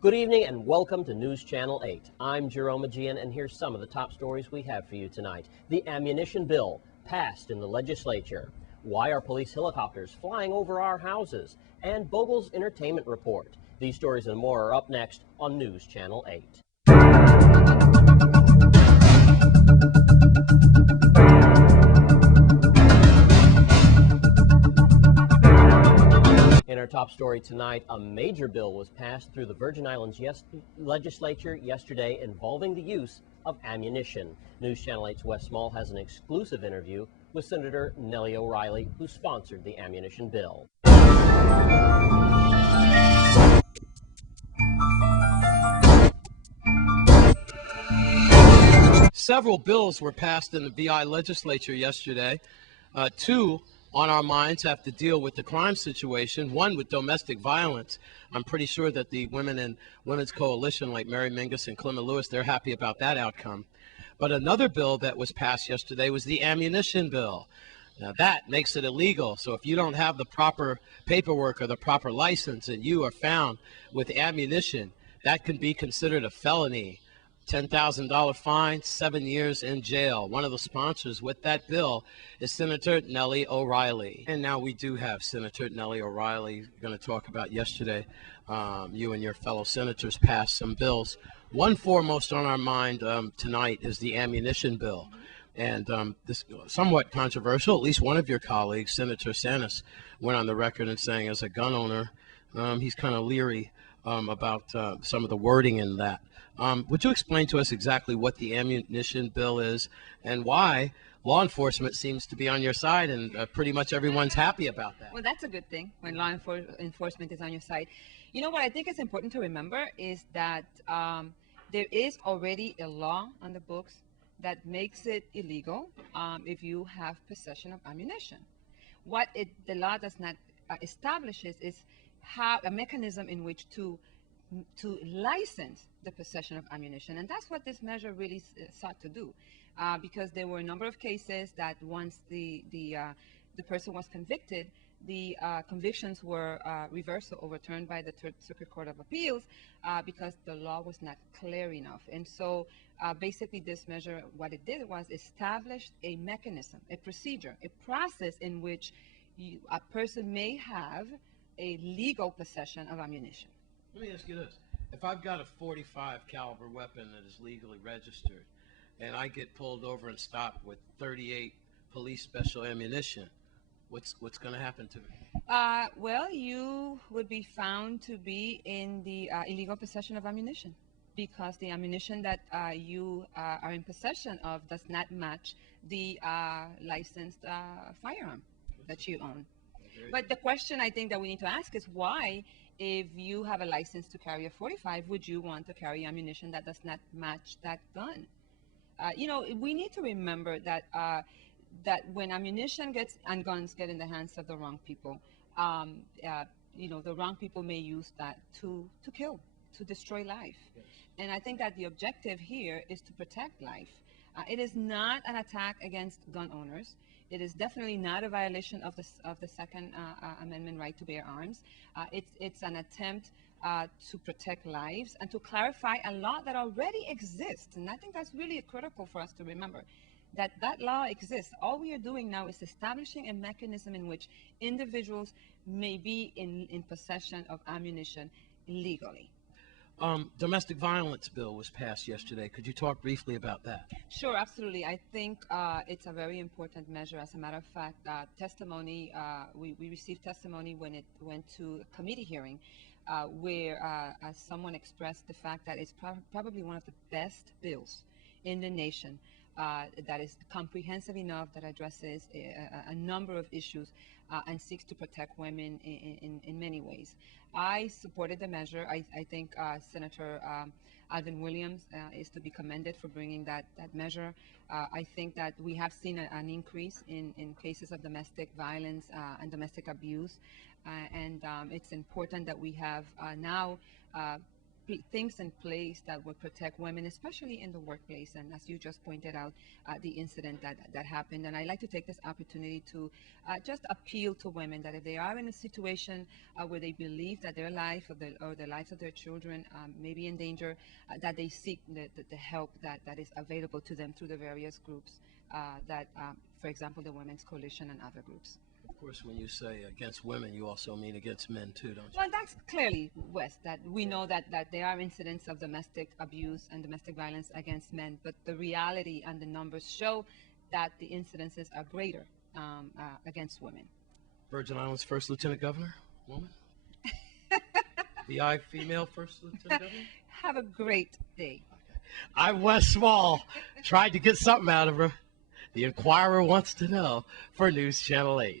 Good evening and welcome to News Channel 8. I'm Jerome Aegean, and here's some of the top stories we have for you tonight. The ammunition bill passed in the legislature. Why are police helicopters flying over our houses? And Bogle's entertainment report. These stories and more are up next on News Channel 8. In our top story tonight, a major bill was passed through the Virgin Islands legislature yesterday involving the use of ammunition. News Channel 8's Wes Small has an exclusive interview with Senator Nellie O'Reilly, who sponsored the ammunition bill. Several bills were passed in the VI legislature yesterday. Two on our minds have to deal with the crime situation, one with domestic violence. I'm pretty sure that the women and women's coalition like Mary Mingus and Clement Lewis, they're happy about that outcome. But another bill that was passed yesterday was the ammunition bill. Now that makes it illegal. So if you don't have the proper paperwork or the proper license and you are found with ammunition, that can be considered a felony. $10,000 fine, 7 years in jail. One of the sponsors with that bill is Senator Nellie O'Reilly. And now we do have Senator Nellie O'Reilly going to talk about yesterday. You and your fellow senators passed some bills. One foremost on our mind tonight is the ammunition bill. And this somewhat controversial. At least one of your colleagues, Senator Sanders, went on the record and saying as a gun owner, he's kind of leery about some of the wording in that. Would you explain to us exactly what the ammunition bill is and why law enforcement seems to be on your side and pretty much everyone's happy about that? Well, that's a good thing when law enforcement is on your side. You know what I think is important to remember is that there is already a law on the books that makes it illegal if you have possession of ammunition. What the law does not establishes is how a mechanism in which to license the possession of ammunition, and that's what this measure really sought to do, because there were a number of cases that once the person was convicted, the convictions were reversed or overturned by the Third Circuit Court of Appeals because the law was not clear enough. And so basically this measure, what it did was establish a mechanism, a procedure, a process in which a person may have a legal possession of ammunition. Let me ask you this. If I've got a .45 caliber weapon that is legally registered and I get pulled over and stopped with 38 police special ammunition, what's going to happen to me? Well, you would be found to be in the illegal possession of ammunition because the ammunition that you are in possession of does not match the licensed firearm that you own. But the question I think that we need to ask is why, if you have a license to carry a .45, would you want to carry ammunition that does not match that gun? We need to remember that that when ammunition and guns get in the hands of the wrong people, the wrong people may use that to kill, to destroy life. Yes. And I think that the objective here is to protect life. It is not an attack against gun owners. It is definitely not a violation of the Second Amendment right to bear arms. It's an attempt to protect lives and to clarify a law that already exists. And I think that's really critical for us to remember, that law exists. All we are doing now is establishing a mechanism in which individuals may be in possession of ammunition legally. Domestic violence bill was passed yesterday. Could you talk briefly about that? Sure, absolutely. I think it's a very important measure. As a matter of fact, testimony, we received testimony when it went to a committee hearing where someone expressed the fact that it's probably one of the best bills in the nation that is comprehensive enough, that addresses a number of issues and seeks to protect women in many ways. I supported the measure. I think Senator Alvin Williams is to be commended for bringing that measure. I think that we have seen an increase in cases of domestic violence and domestic abuse, and it's important that we have now things in place that would protect women, especially in the workplace. And as you just pointed out, the incident that happened. And I'd like to take this opportunity to just appeal to women that if they are in a situation where they believe that their life or the lives of their children may be in danger, that they seek the help that is available to them through the various groups for example, the Women's Coalition and other groups. Of course, when you say against women, you also mean against men too, don't you? Well, that's clearly, Wes, that we know that there are incidents of domestic abuse and domestic violence against men, but the reality and the numbers show that the incidences are greater against women. Virgin Islands First Lieutenant Governor, woman? VI female First Lieutenant Governor? Have a great day. Okay. I'm Wes Small. Tried to get something out of her. The Inquirer wants to know for News Channel 8.